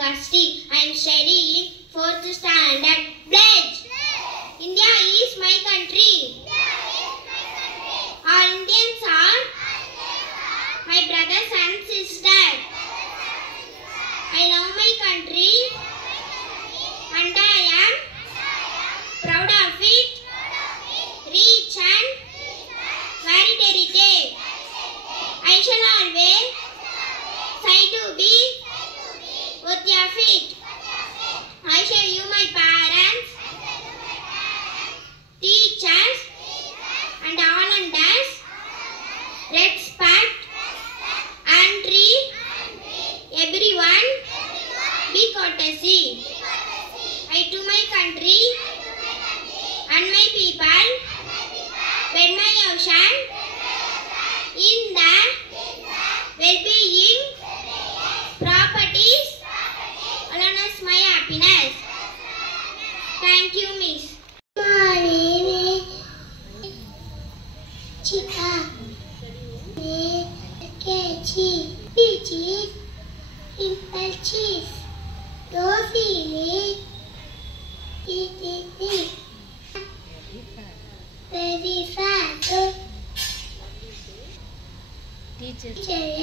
Kasti. I am studying 4th standard. Pledge. India is my country. All Indians are my brothers and sisters. I love my country and I am proud of it. Rich and varied heritage. I shall always try to be worthy of it. I shall you my parents, teachers and all others respect and treat everyone be courtesy. I to my country and my people bend my ocean in the well-being properties alone as my happiness. Thank you, Miss. Chica, cheese, peaches, simple cheese, toffee, very fast. Teacher.